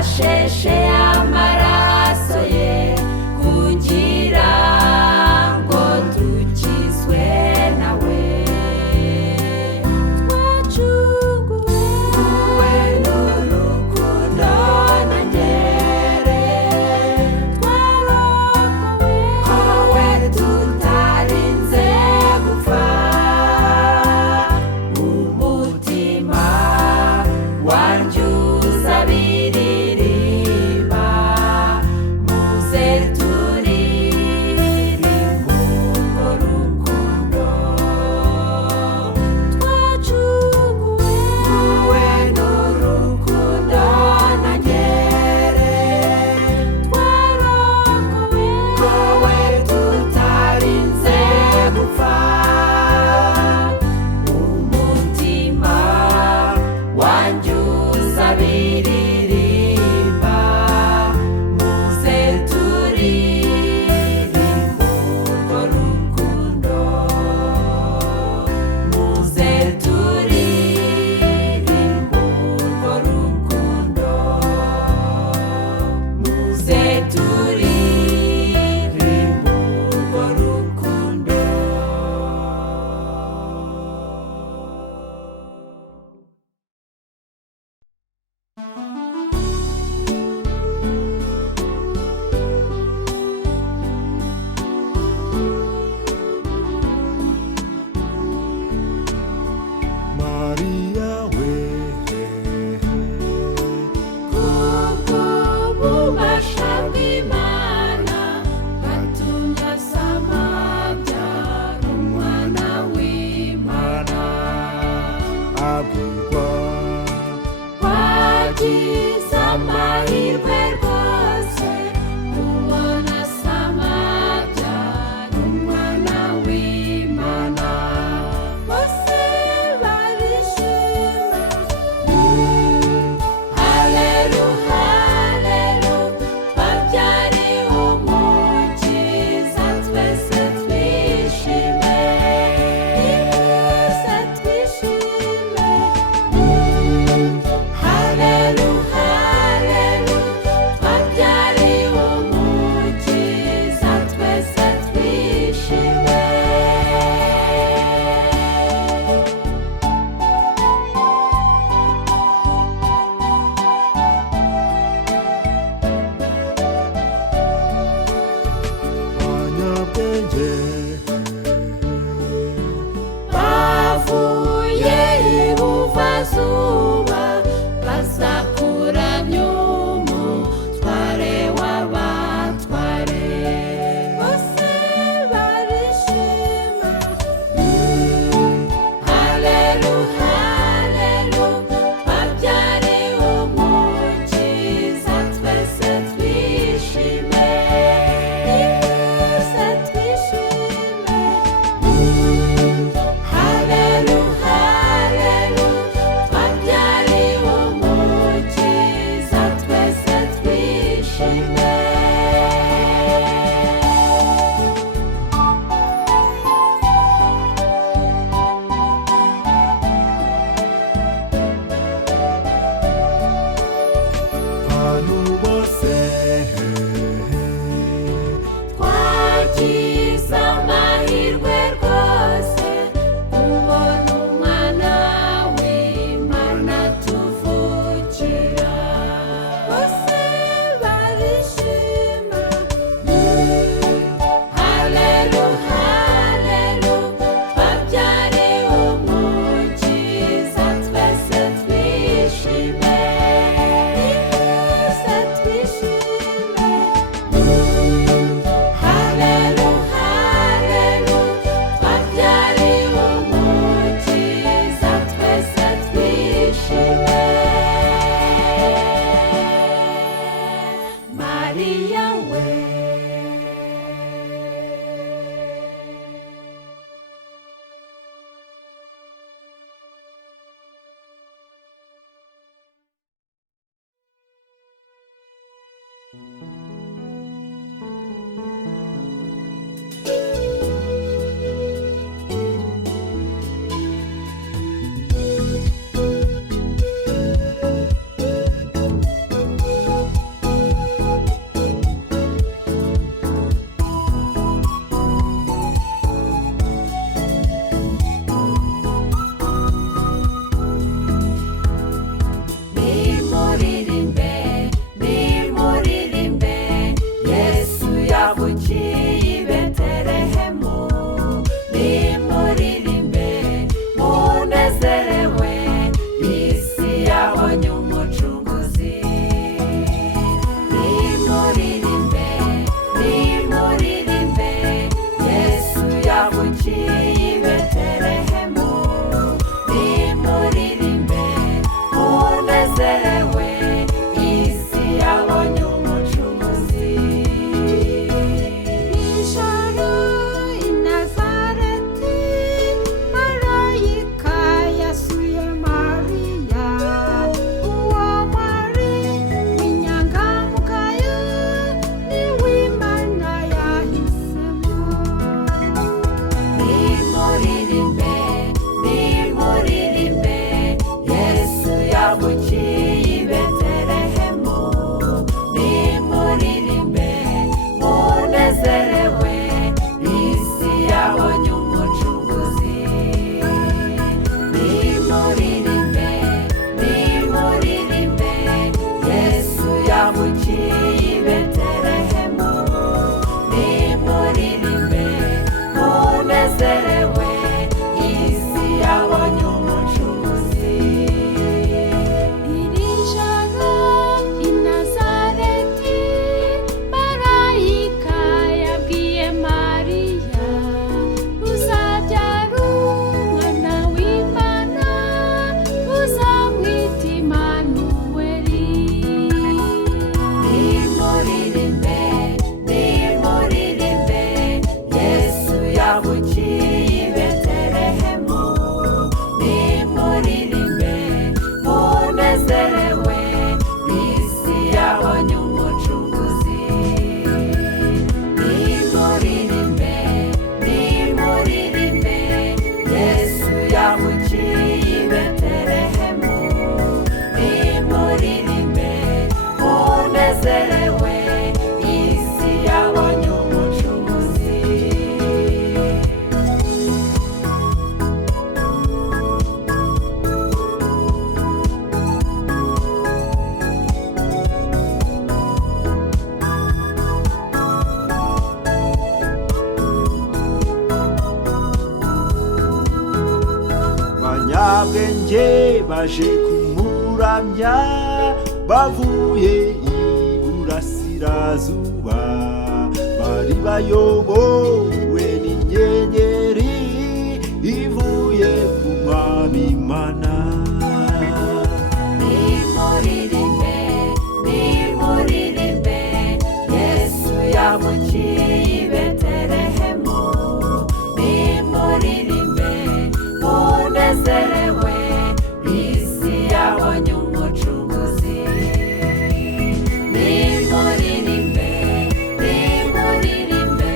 washeshe amaraso ye kugira ngo dukizwe nawe. Twacunguwe n'urukundo na ngere, twarokowe tutarinze gupfa. Umutima wanjye uzabiririmba, muze turirimbe urwo rukundo. Twacunguwe n'urukundo na ngere, twarokowe tutarinze gupfa. Umutima wanjye uzabiririmba, muze turirimbe urwo rukundo. Muze turirimbe urwo rukundo. Muze turirimbe urwo rukundo. Maria we, Kubw'ububasha bw'Imana bwatumye asama abyara umwana w'Imana. abwirwa Wagize amahirwe rwose kubona asama abyara umwana w'Imana. Bose barishima, haleluya, haleluya, babyariwe umukiza, twese twishime, twese twishime. Haleluya, haleluya, babyariwe umukiza, twese twishime. abanyabwenge Bavuye ibuvazuba bazakuramya umutware w'abatware. Bose barishima, haleluya, haleluya, babyariwe umukiza, twese twishime, twese twishime. Haleluya, haleluya, babyariwe umukiza, twese twishime. abantu bose Twagize amahirwe rwose kubona umwana w'Imana tuvukira. Bose barishima, haleluya, haleluya, babyariwe umukiza, twese twishime, twese twishime. Haleluya, haleluya, babyariwe umukiza, twese twishime. Mariya we, abanyabwenge baje kumuramya bavuye iburasirazuba, bari bayobowe n'inyenyeri ivuye ku Mwami Imana. nimuririmbe nimuririmbe, Yesu yavukiye i Betelehemu. Nimuririmbe munezerewe, isi yabonye umucunguzi. Nimuririmbe nimuririmbe,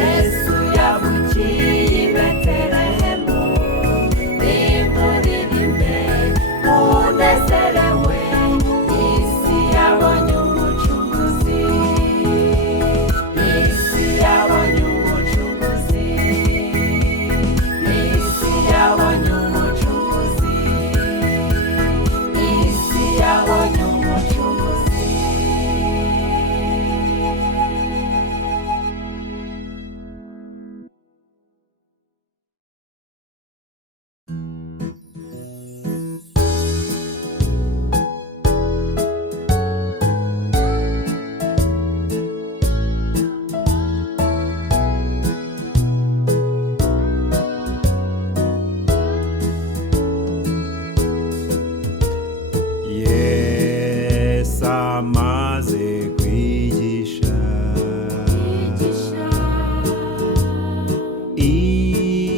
Yesu yavukiye i Betelehemu. Nimuririmbe munezerewe, isi yabonye umucunguzi. Isi yabonye umucunguzi. Isi yabonye umucunguzi. Isi yabonye umucunguzi. Yesu amaze kwigisha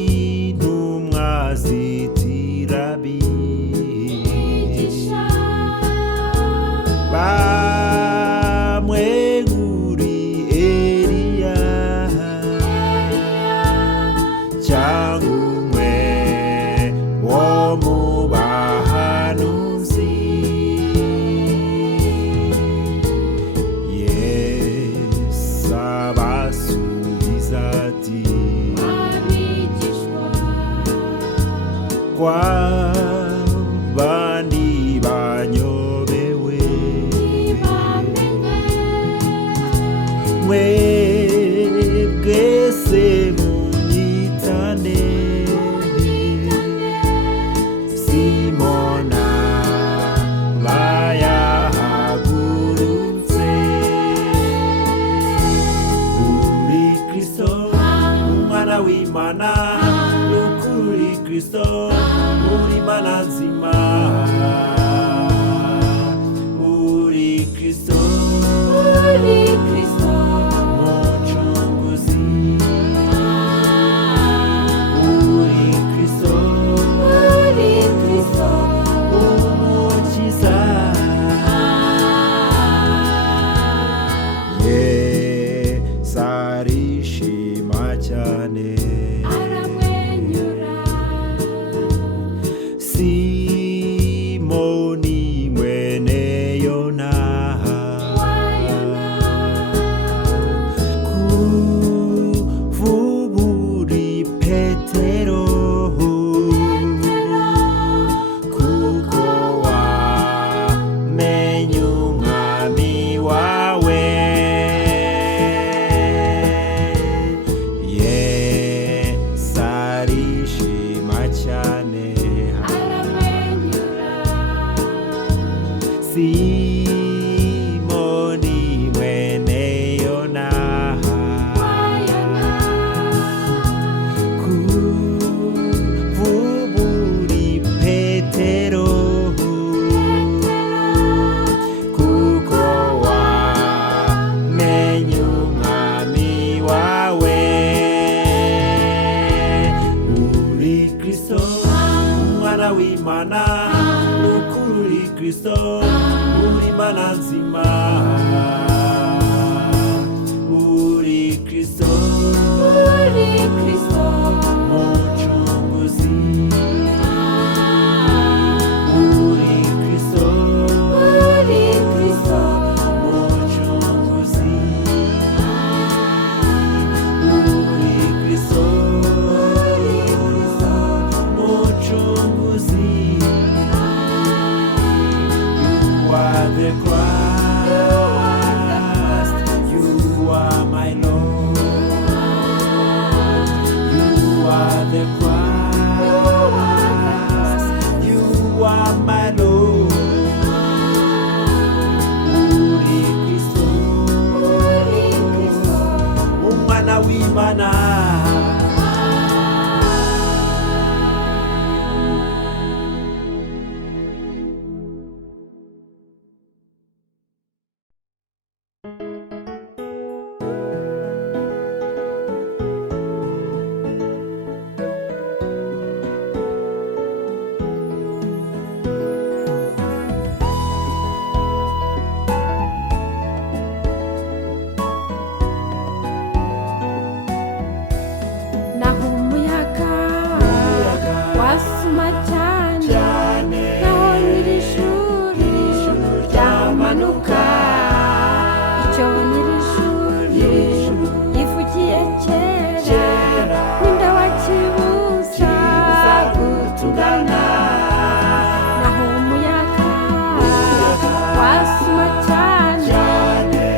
intumwa ziti Rabi, bamwe muri Eliya cyangwa umwe wo mu bahanuzi. Yesu abasubiza ati, kwa bandi banyobewe, mwebwe se munyitane Simona bayahagurutse. Uri Kristo umwana w'Imana, n'ukuri Kristo uri Imana nzima. Uri Kristo Uri Kristo gutungana. naho umuyaga wasuma cyane naho nyir'ijuru ryamanuka icyo nyir'ijuru yivugiye kera ninde wakibuza gutungana. naho umuyaga wasuma cyane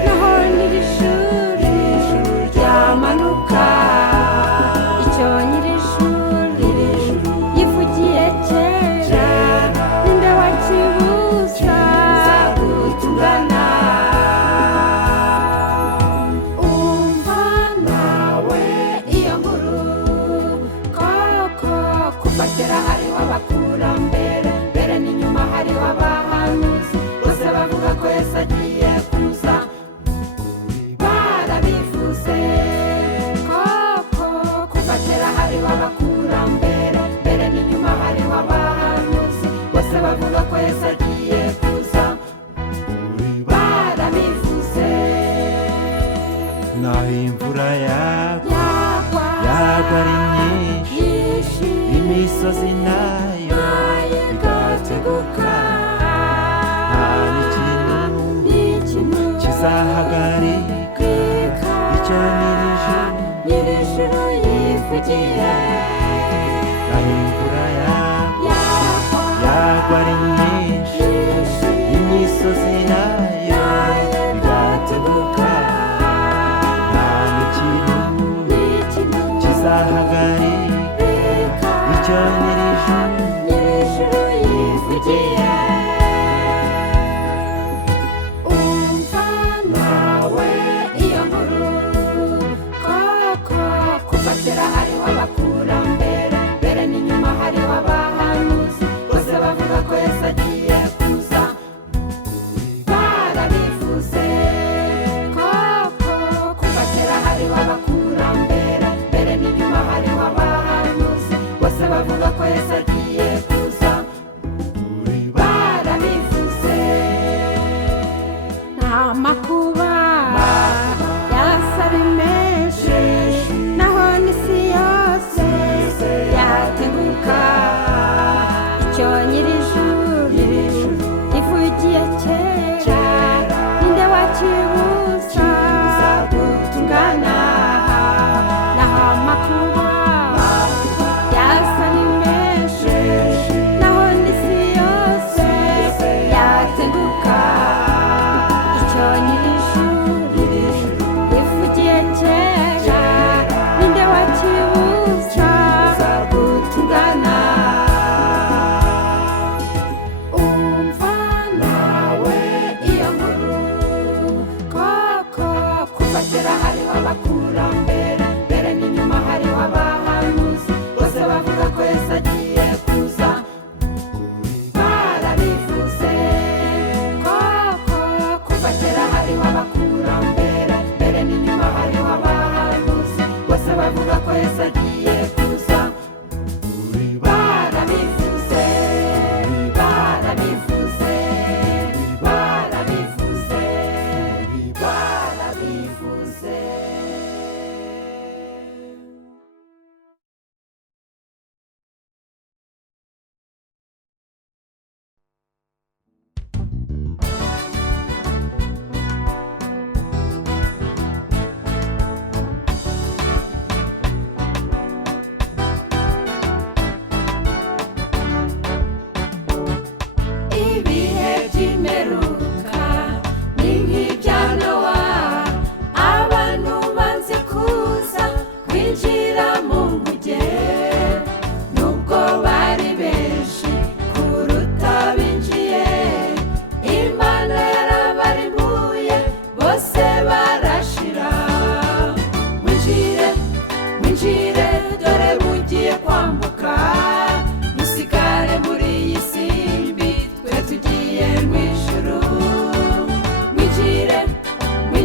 naho nyir'ijuru ryamanuka icyo nyir'ijuru yivugiye kera ninde wakibuza gutungana. umva nawe iyo nkuru koko kuva kera hariho abakurambere mbere n'inyuma hariho abahanuzi bose bavuga ko Yesu agiye kuza barabivuze koko kuva kera hariho abakurambere mbere n'inyuma hariho abahanuzi bose bavuga ko Yesu agiye kuza barabivuze. naho imvura yagwa yagwa ari nyinshi imisozi nayo igateguka nta n'ikintu kizahagarika icyo nyir'ijuru yivugiye. naho imvura yagwa ari nyinshi imisozi nayo igateguka nta n'ikintu kizahagarika icyo nyir'ijuru yivugiye. umva nawe iyo nkuru koko kuva kera hariho abakurambere mbere n'inyuma hariho abahanuzi bose bavuga ko Yesu agiye kuza barabivuze koko kuva kera hariho abakurambere mbere n'inyuma hariho abahanuzi bose bavuga ko Yesu agiye kuza barabivuze. nta makuba yasaba menshi naho n'isi yose yateguka icyo nyir'ijuru yivugiye kera ninde wakibuza gutungana. naho amakuba yasaba menshi naho n'isi yose yateguka icyo nyir'ijuru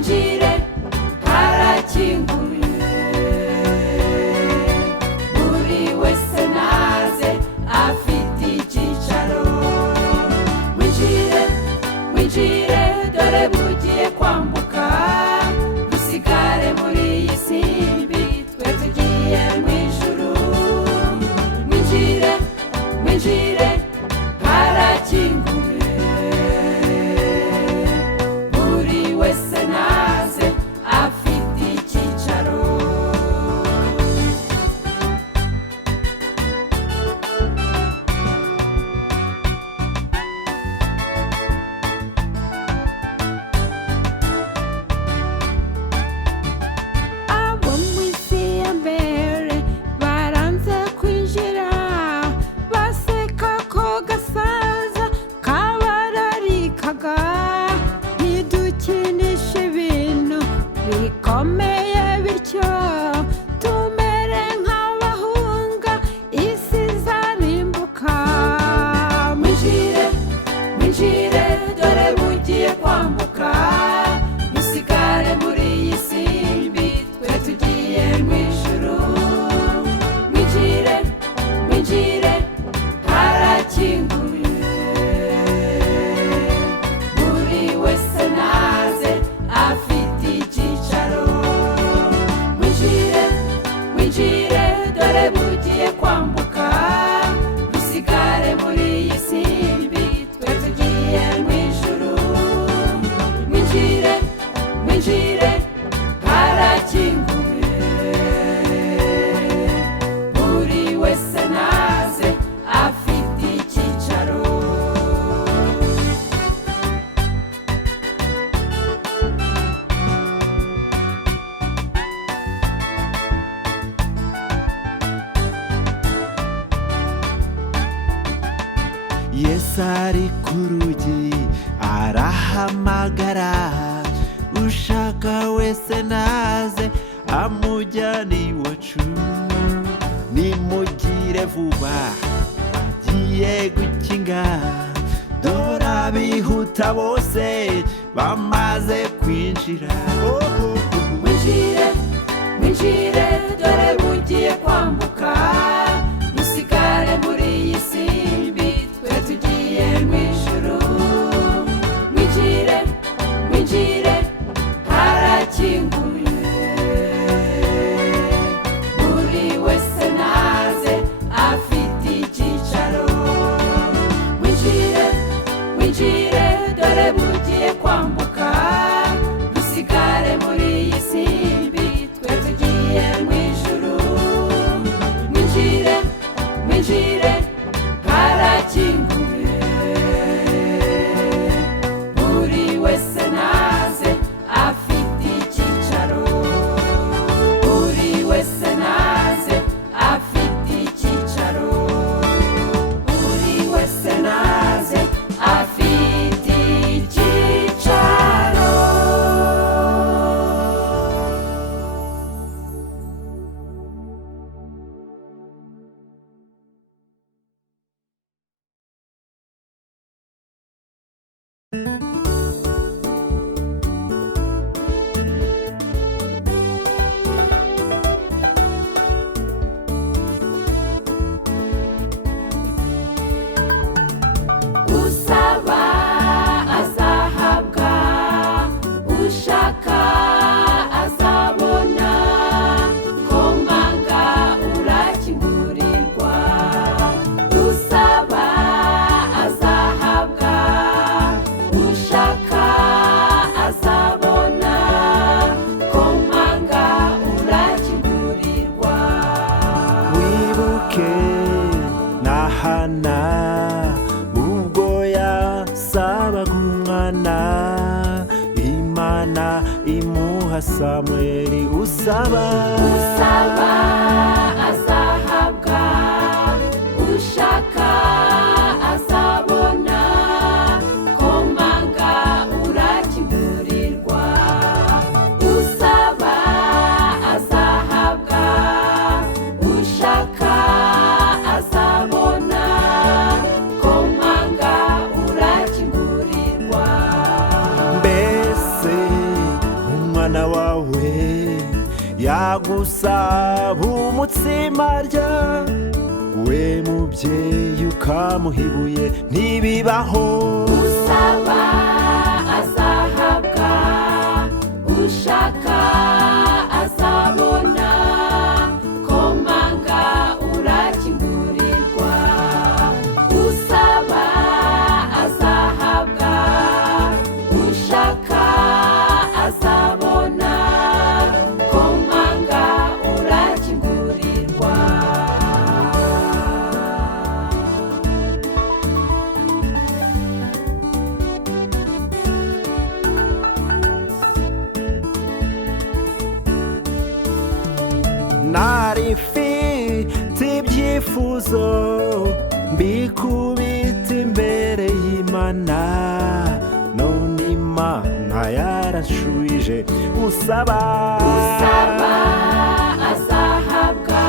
winjire harakinguye buri wese naze afite icyicaro winjire winjire dore bugiye kwambuka dusigare muri iyi simbi twe tugiye mu ijuru winjire winjire harakinguye buri wese naze afite icyicaro abo mu isi ya mbere baranze kwinjira baseka ko gasaza kabararikaga ntidukinishe ibintu bikomeye bityo tumere nk'abahunga isi zarimbuka mwinjire mwinjire dore bugiye kwambuka dusigare muri iyi simbi twe tugiye mu ijuru mwinjire mwinjire harakinguye buri wese naze afite icyicaro winjire winjire dore bugiye kwambuka dusigare muri iyi simbi twe tugiye mu ijuru mwinjire mwinjire harakinguye buri wese naze afite icyicaro Yesu ari ku rugi arahamagara ushaka wese naze amujyana iwacu nimugire vuba giye gukinga dore abihuta bose bamaze kwinjira winjire winjire dore bugiye kwambuka dusigare muri iyi simbi twe tugiye mu ijuru winjire winjire harakinguye buri wese naze afite icyicaro winjire winjire dore bugiye kwambuka dusigare muri iyi simbi twe tugiye mu ijuru winjire winjire harakinguye buri wese naze afite icyicaro buri wese naze afite icyicaro buri wese naze afite icyicaro usaba azahabwa ushaka azabona komanga urakingurirwa usaba azahabwa ushaka azabona komanga urakingurirwa wibuke na Hana ubwo yasabaga umwana Imana imuha Samweli usaba azahabwa ushaka azabona komanga urakingurirwa usaba azahabwa ushaka azabona komanga urakingurirwa mbese umwana wawe yagusaba umutsima arya, we mubyeyi ukamuhibuye ntibibaho. usaba azahabwa, ushaka azabona, komanga urakingurirwa. Usaba azahabwa, ushaka azabona, komanga urakingurirwa. Nari mfite ibyifuzo mbikubita imbere y'Imana, none Imana yarashubije. Usaba azahabwa,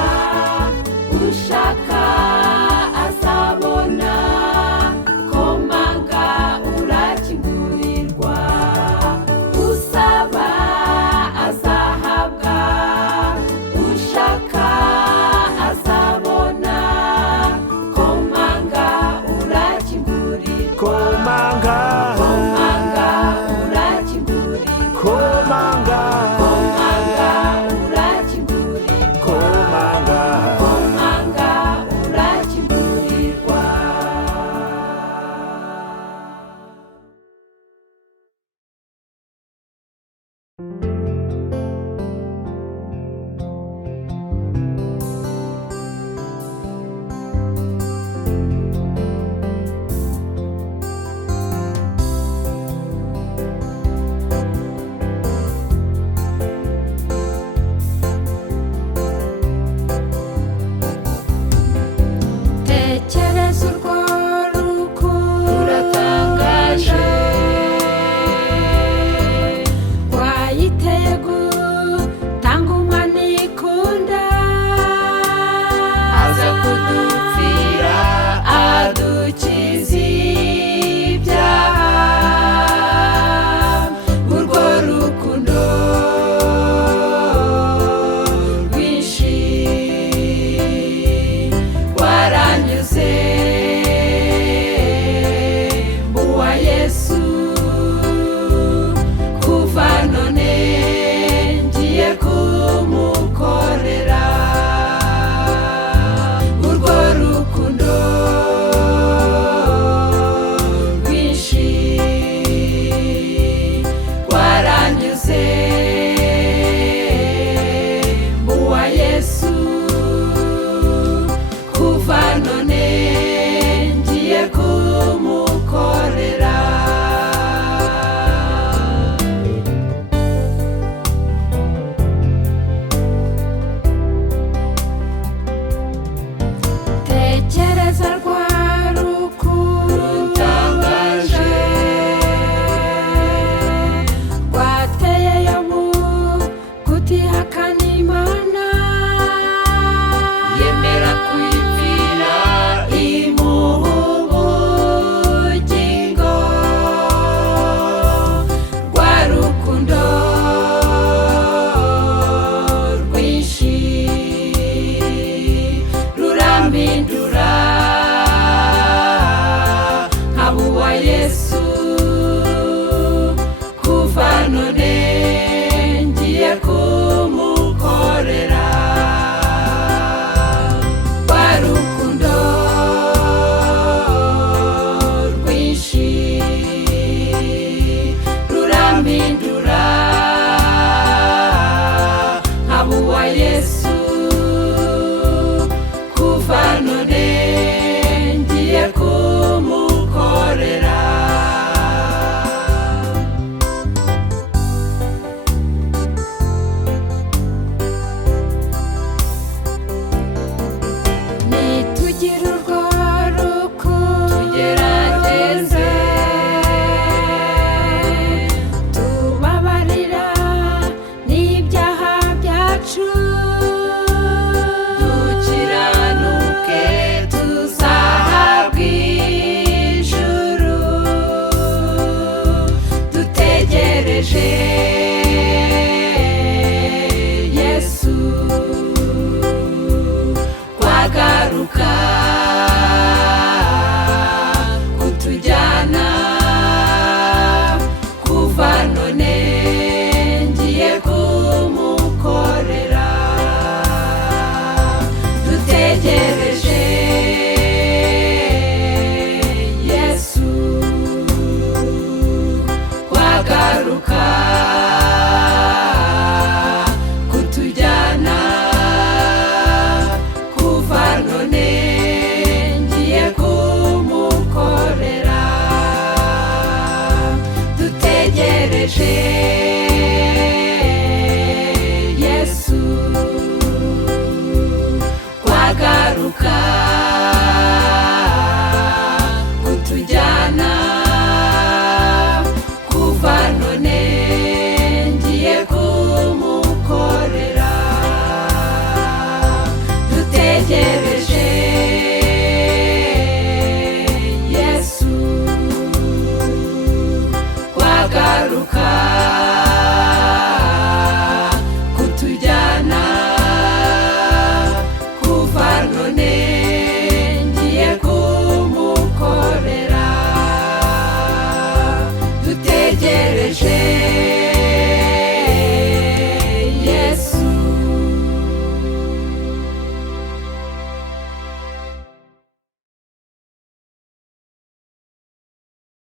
ushaka azabona, komanga urakingurirwa. Usaba azahabwa, ushaka azabona, komanga urakingurirwa. komanga, Komanga urakingurirwa. komanga, Komanga urakingurirwa. komanga. Komanga urakingurirwa. Tekereza urwo rukundo ruratangaje, wayite none